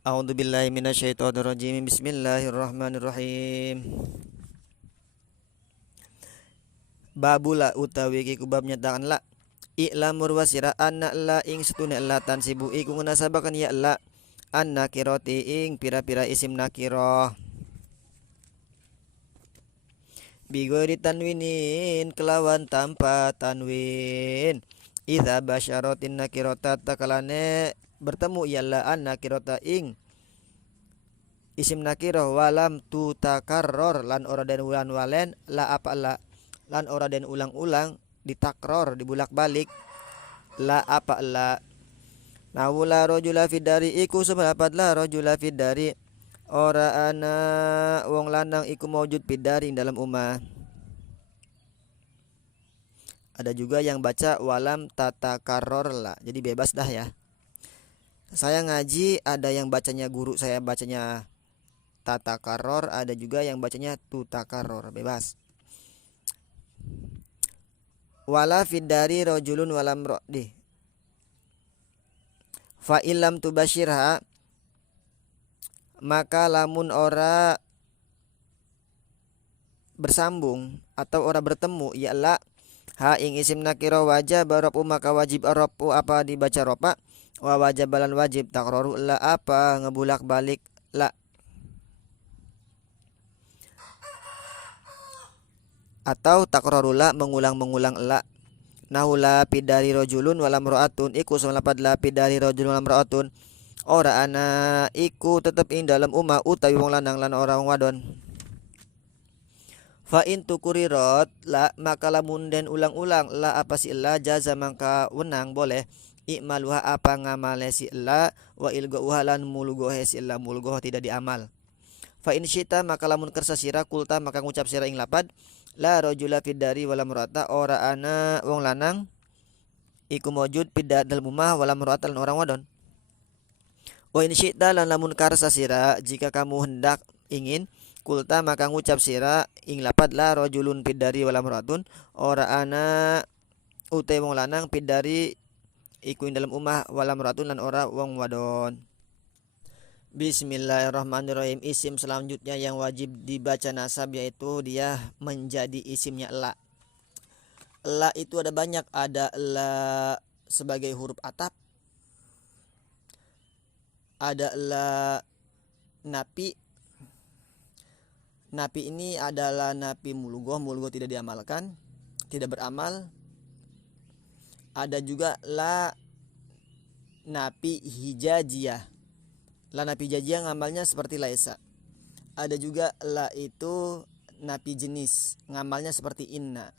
A'udzubillahi minasyaitonirrajim. Bismillahirrahmanirrahim. Babula utawi ki kubab nyatakan la i'lamur wasira anna la ing setune la tansibu iku ngunasabakan ya la anna kiroti ing pira-pira isim nakirah bigori tanwinin kelawan tanpa tanwin idza basyaratin nakirota takalane bertemu ya la anna kirota ing isim nakirah walam tu takarror lan ora den ulan walen la apa la lan ora den ulang-ulang ditakror dibulak-balik la apa la nawula rajula fidari iku sependapat la rajula fidari ora ana wong lanang iku maujud fidari ing dalam umah. Ada juga yang baca walam tatakarror la, jadi bebas dah ya. Saya ngaji ada yang bacanya guru saya bacanya tatakarror, ada juga yang bacanya tutakarror, bebas. Wala fidari rajulun walam rodi fa illam tubashirha maka lamun ora bersambung atau ora bertemu ya la ha ing isim nakira wajib rafu maka wajib rafu apa dibaca ropa wa wajib balan wajib takraru la apa ngebulak balik la atau takraru la mengulang-mengulang la nahula pidari rojulun walam ro'atun iku semelapat la pidari rojulun walam ro'atun ora ana iku tetep ing dalam umah utawi wong lanang lan ora wong wadon. Fa in tukurirat la maka lamun den ulang-ulang la apa si la jaza maka wenang boleh ikmaluha apa ngamale si la wa ilgauha lan mulgohe si la mulgoh tidak diamal. Fa in syita maka lamun kersa sira kulta maka ngucap sira ing lapad la rajula fidari wala murata ora ana wong lanang iku maujud fid dalam umah wala murata lan orang wadon. Wa in syita lan lamun karsa sira jika kamu hendak ingin kulta maka ngucap sira ing lapad la rajulun fidari wala muratun ora ana utai wong lanang fidari iku ing dalam umah wala muratun lan ora wong wadon. Bismillahirrahmanirrahim. Isim selanjutnya yang wajib dibaca nasab yaitu dia menjadi isimnya la. La itu ada banyak, ada la sebagai huruf atap, ada la napi. Napi ini adalah napi mulgoh, mulgoh tidak diamalkan, tidak beramal. Ada juga la napi hijajiyah. La napi hijajiyah ngamalnya seperti laisa. Ada juga la itu napi jenis, ngamalnya seperti inna.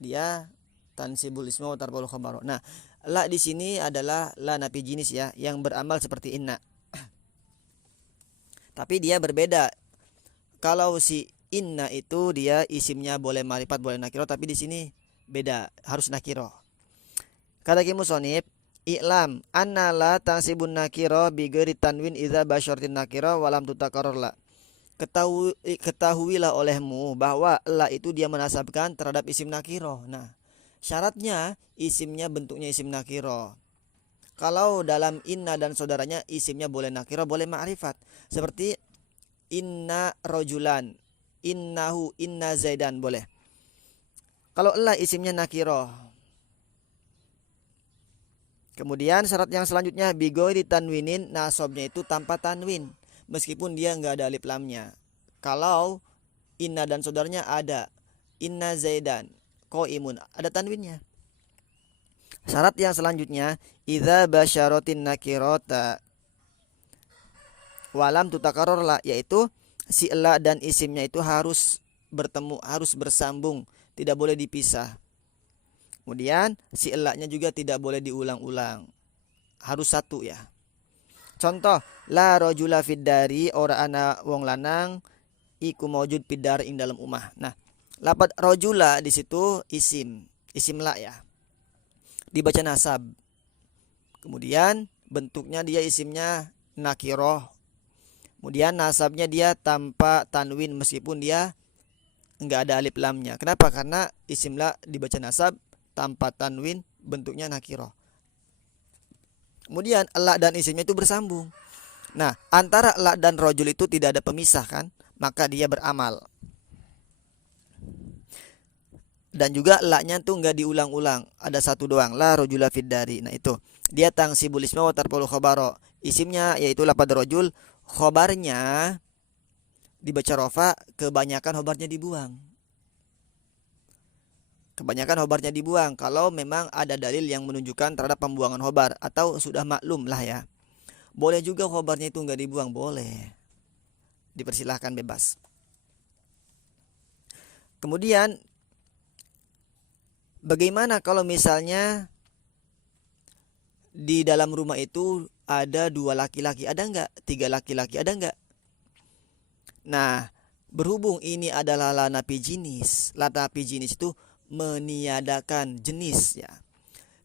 Dia tansibul isma wa tarbul khabar. Nah, la di sini adalah la napi jenis ya, yang beramal seperti inna. Tapi dia berbeda. Kalau si inna itu dia isimnya boleh marifat boleh nakiro, tapi di sini beda, harus nakiro. Kata ki musonib i'lam anna la tansibun nakiro bi ghairi tanwin idza basyaratin nakiro walam tutakarrar la. Ketahuilah olehmu bahwa la itu dia menasabkan terhadap isim nakiro. Nah, syaratnya isimnya bentuknya isim nakiro. Kalau dalam inna dan saudaranya isimnya boleh nakiro boleh ma'rifat, seperti inna rojulan, innahu, inna zaidan boleh. Kalau la isimnya nakiro. Kemudian syarat yang selanjutnya bigoi ditanwinin, nasobnya itu tanpa tanwin meskipun dia nggak ada alif lamnya. Kalau inna dan saudaranya ada inna zaidan qaimun, ada tanwinnya. Syarat yang selanjutnya idza basyaratin nakirota walam tutakarror la, yaitu si la dan isimnya itu harus bertemu, harus bersambung, tidak boleh dipisah. Kemudian si la-nya juga tidak boleh diulang-ulang, harus satu ya. Contoh la rajula fiddari ora ana wong lanang iku maujud fiddar ing dalam umah. Nah, lafaz rajula di situ isim la ya, dibaca nasab. Kemudian bentuknya dia isimnya nakiroh. Kemudian nasabnya dia tanpa tanwin meskipun dia enggak ada alif lamnya. Kenapa? Karena isim la dibaca nasab tanpa tanwin bentuknya nakiroh. Kemudian la dan isimnya itu bersambung. Nah, antara la dan rojul itu tidak ada pemisah kan? Maka dia beramal. Dan juga la-nya tuh nggak diulang-ulang, ada satu doang, la rojula fid dari. Nah itu dia tangsibul isma wa tarful khabaro. Isimnya yaitu lapad rojul, khobarnya dibaca rofa, kebanyakan khobarnya dibuang. Kebanyakan khobarnya dibuang kalau memang ada dalil yang menunjukkan terhadap pembuangan khobar, atau sudah maklum lah ya. Boleh juga khobarnya itu nggak dibuang, boleh, dipersilahkan bebas. Kemudian bagaimana kalau misalnya di dalam rumah itu ada 2 laki-laki, ada enggak? 3 laki-laki, ada enggak? Nah, berhubung ini adalah lanapi jinis. Lanapi jinis itu meniadakan jenis ya.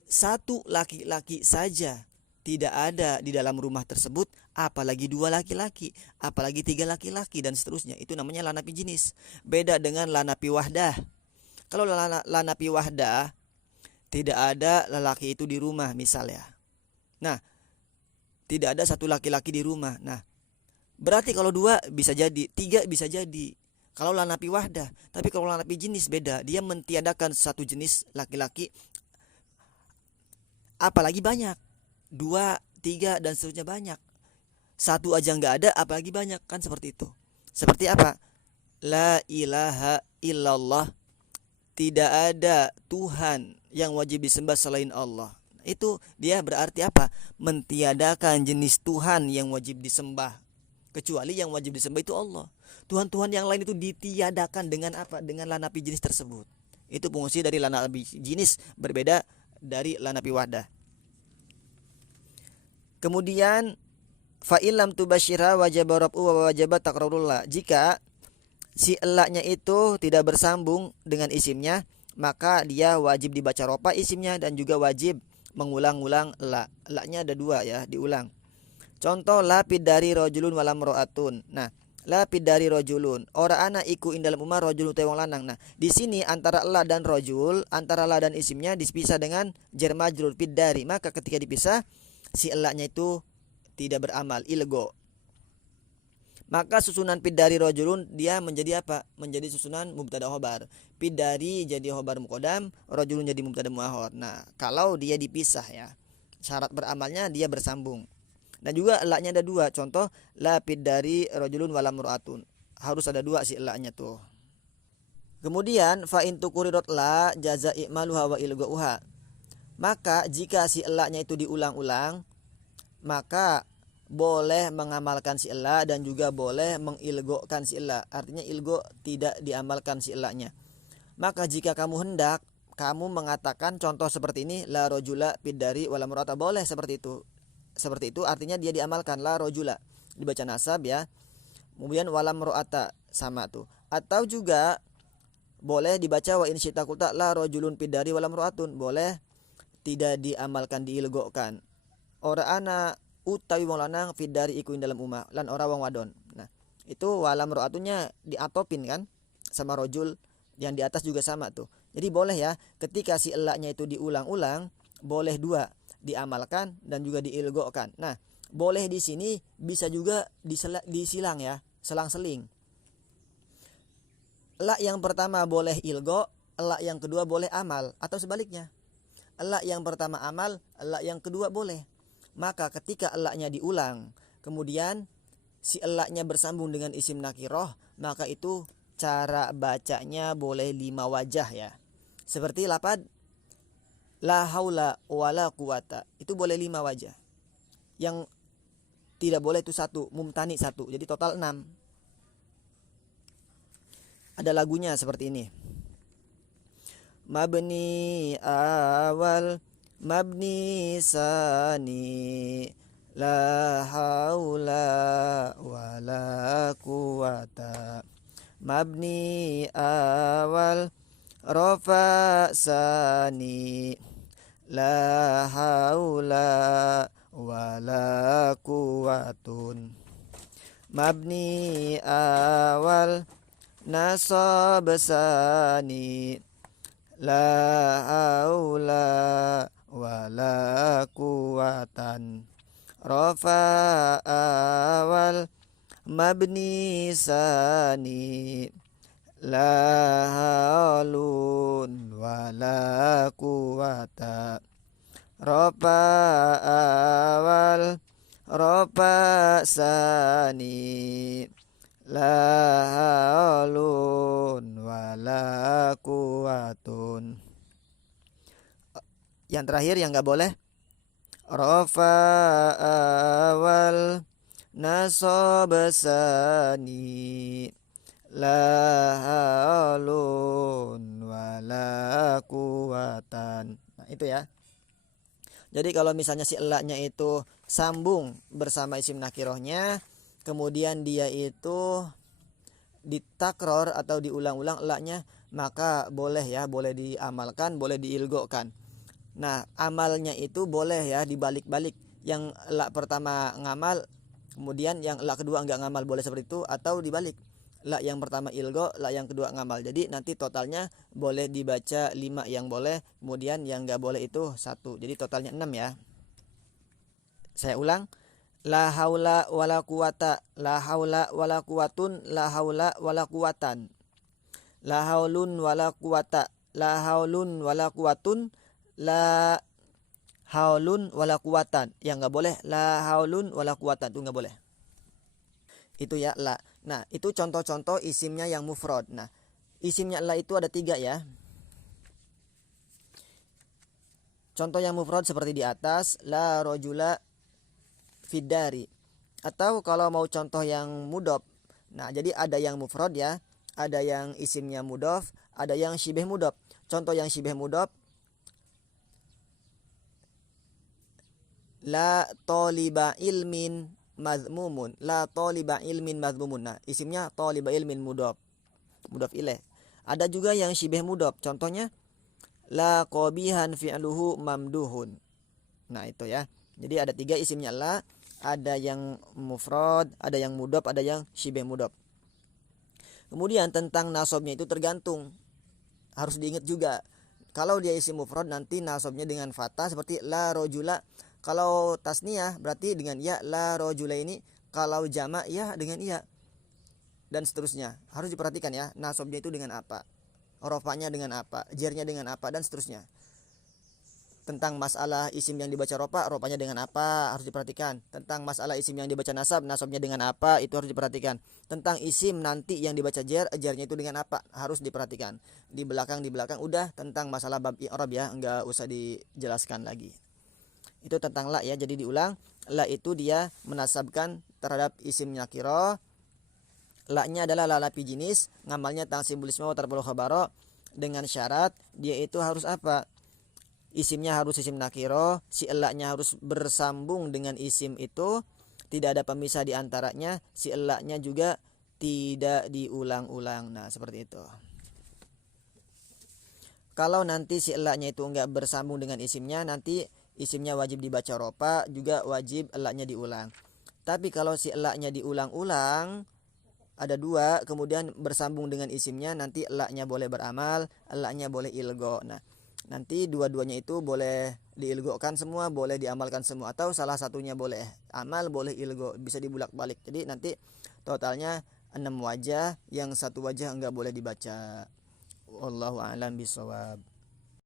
Satu laki-laki saja tidak ada di dalam rumah tersebut, apalagi 2 laki-laki, apalagi 3 laki-laki dan seterusnya. Itu namanya lanapi jinis. Beda dengan lanapi wahdah. Kalau lanapi wahdah tidak ada lelaki itu di rumah misalnya. Nah, tidak ada satu laki-laki di rumah. Nah, berarti kalau 2 bisa jadi, 3 bisa jadi. Kalau lanapi wahdah. Tapi kalau lanapi jenis beda. Dia mentiadakan satu jenis laki-laki, apalagi banyak. 2, 3 dan seterusnya banyak. Satu aja nggak ada, apalagi banyak, kan seperti itu. Seperti apa? La ilaha illallah. Tidak ada Tuhan yang wajib disembah selain Allah. Itu dia berarti apa? Mentiadakan jenis Tuhan yang wajib disembah, kecuali yang wajib disembah itu Allah. Tuhan-Tuhan yang lain itu ditiadakan dengan apa? Dengan lanapi jenis tersebut. Itu fungsi dari lanapi jenis, berbeda dari lanapi wahdah. Kemudian fa illam tubasyira wajaba rafu wa wajaba takrarullah. Jika si elaknya itu tidak bersambung dengan isimnya, maka dia wajib dibaca ropa isimnya dan juga wajib mengulang-ulang la. Laknya ada 2 ya, diulang. Contoh lapid dari rojulun walam ro'atun. Nah, lapid dari rojulun, ora ana iku indal umar rojulun tewang lanang. Nah, di sini antara la dan rojul, antara la dan isimnya dipisah dengan jar majrur pid dari. Maka ketika dipisah, si elaknya itu tidak beramal, ilgo. Maka susunan pid dari rojulun dia menjadi apa? Menjadi susunan mubtada khobar. Pid dari jadi khobar muqaddam, rojulun jadi mubtada muakhar. Nah, kalau dia dipisah ya, syarat beramalnya dia bersambung. Dan juga elaknya ada 2. Contoh la pid dari rojulun walam mur'atun. Harus ada 2 si elaknya tuh. Kemudian fa in tukurirot la jaza i'maluha wa ilgauha. Maka jika si elaknya itu diulang-ulang, maka boleh mengamalkan si ela dan juga boleh mengilgokan si ela. Artinya ilgo tidak diamalkan si elaknya. Maka jika kamu hendak, kamu mengatakan contoh seperti ini, la rojula pidari wala murata, boleh seperti itu. Seperti itu artinya dia diamalkan, la rojula dibaca nasab ya. Kemudian wala murata sama tuh. Atau juga boleh dibaca wa in syi'ta qulta la rojulun pidari wala muratun, boleh tidak diamalkan, diilgokan. Ora ana utawi wong lanang fidari iku dalam umah lan ora wong wadon. Nah, itu walam ro'atunya diatopin kan sama rojul, yang di atas juga sama tuh. Jadi boleh ya, ketika si elaknya itu diulang-ulang, boleh 2 diamalkan dan juga diilgokan. Nah, boleh di sini bisa juga disilang ya, selang-seling. Elak yang pertama boleh ilgo, elak yang kedua boleh amal, atau sebaliknya. Elak yang pertama amal, elak yang kedua boleh. Maka ketika elaknya diulang, kemudian si elaknya bersambung dengan isim nakiroh, maka itu cara bacanya boleh 5 wajah ya. Seperti lapad la haula wala quwata, itu boleh 5 wajah. Yang tidak boleh itu 1, mumtani 1. Jadi total 6. Ada lagunya seperti ini. Mabni awal, mabni sani, la haula wala quwata. Mabni awal, rofa sani, la haula wala quwatun. Mabni awal, nasab sani, la haula wala quwatan. Rafa'a wal mabni sani, la haulun wala quwata. Rafa'a wal rafa sani, la haulun wala quwatun. Yang terakhir yang nggak boleh, rafa'a wal nasab sani, la haulun wala quwatan. Nah, itu ya. Jadi kalau misalnya si elaknya itu sambung bersama isim nakirohnya, kemudian dia itu ditakror atau diulang-ulang elaknya, maka boleh ya, boleh diamalkan, boleh diilgokan. Nah, amalnya itu boleh ya dibalik-balik. Yang elak pertama ngamal, kemudian yang elak kedua enggak ngamal, boleh seperti itu, atau dibalik. Elak yang pertama ilgo, elak yang kedua ngamal. Jadi nanti totalnya boleh dibaca 5 yang boleh, kemudian yang enggak boleh itu 1. Jadi totalnya 6 ya. Saya ulang. La haula wala quwata, la haula wala quwatun, la haula wala quwatan. La haulun wala quwata, la haulun wala quwatun, la haulun wala quwatan. Yang enggak boleh la haulun wala quwatan, itu enggak boleh. Itu ya la. Nah, itu contoh-contoh isimnya yang mufrad. Nah, isimnya la itu ada 3 ya. Contoh yang mufrad seperti di atas, la rojula fiddari. Atau kalau mau contoh yang mudhof. Nah, jadi ada yang mufrad ya, ada yang isimnya mudhof, ada yang syibeh mudhof. Contoh yang syibeh mudhof, la toliba ilmin mazmumun, la toliba ilmin mazmumun. Nah, isimnya toliba ilmin mudhof, mudhof ilaih. Ada juga yang syibeh mudhof, contohnya la qabihan fi'luhu mamduhun. Nah, itu ya. Jadi ada 3 isimnya la, ada yang mufrad, ada yang mudhof, ada yang syibeh mudhof. Kemudian tentang nasabnya itu tergantung, harus diingat juga. Kalau dia isim mufrad nanti nasabnya dengan fathah seperti la rojula. Kalau tasniyah berarti dengan ya, la rojula ini. Kalau jama' ya dengan iya. Dan seterusnya. Harus diperhatikan ya, nasabnya itu dengan apa, rofanya dengan apa, jernya dengan apa, dan seterusnya. Tentang masalah isim yang dibaca rofa, rofanya dengan apa, harus diperhatikan. Tentang masalah isim yang dibaca nasab, nasabnya dengan apa, itu harus diperhatikan. Tentang isim nanti yang dibaca jer, jernya itu dengan apa, harus diperhatikan. Di belakang udah tentang masalah bab i'rab ya, enggak usah dijelaskan lagi. Itu tentang la ya. Jadi diulang, la itu dia menasabkan terhadap isim nakiro. La-nya adalah la lapi jinis, ngamalnya tansibul isma wa tarbul khabaro, dengan syarat dia itu harus apa? Isimnya harus isim nakiro, si la-nya harus bersambung dengan isim itu, tidak ada pemisah di antaranya, si la-nya juga tidak diulang-ulang. Nah, seperti itu. Kalau nanti si la-nya itu enggak bersambung dengan isimnya, nanti isimnya wajib dibaca rofa, juga wajib la-nya diulang. Tapi kalau si la-nya diulang-ulang, ada 2, kemudian bersambung dengan isimnya, nanti la-nya boleh beramal, la-nya boleh ilgo. Nah, nanti dua-duanya itu boleh diilgokan semua, boleh diamalkan semua, atau salah satunya boleh amal, boleh ilgo, bisa dibulak-balik. Jadi nanti totalnya 6 wajah, yang 1 wajah enggak boleh dibaca. Wallahu a'lam bishawab.